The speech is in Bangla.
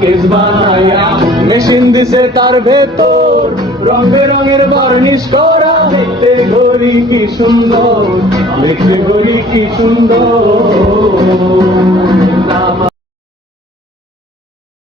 কেস বানাইয়া মেশিন দিছে তার ভেতর রং বেরঙের বার্নিশ করা দেখতে ঘড়ি কি সুন্দর দেখতে ঘড়ি কি সুন্দর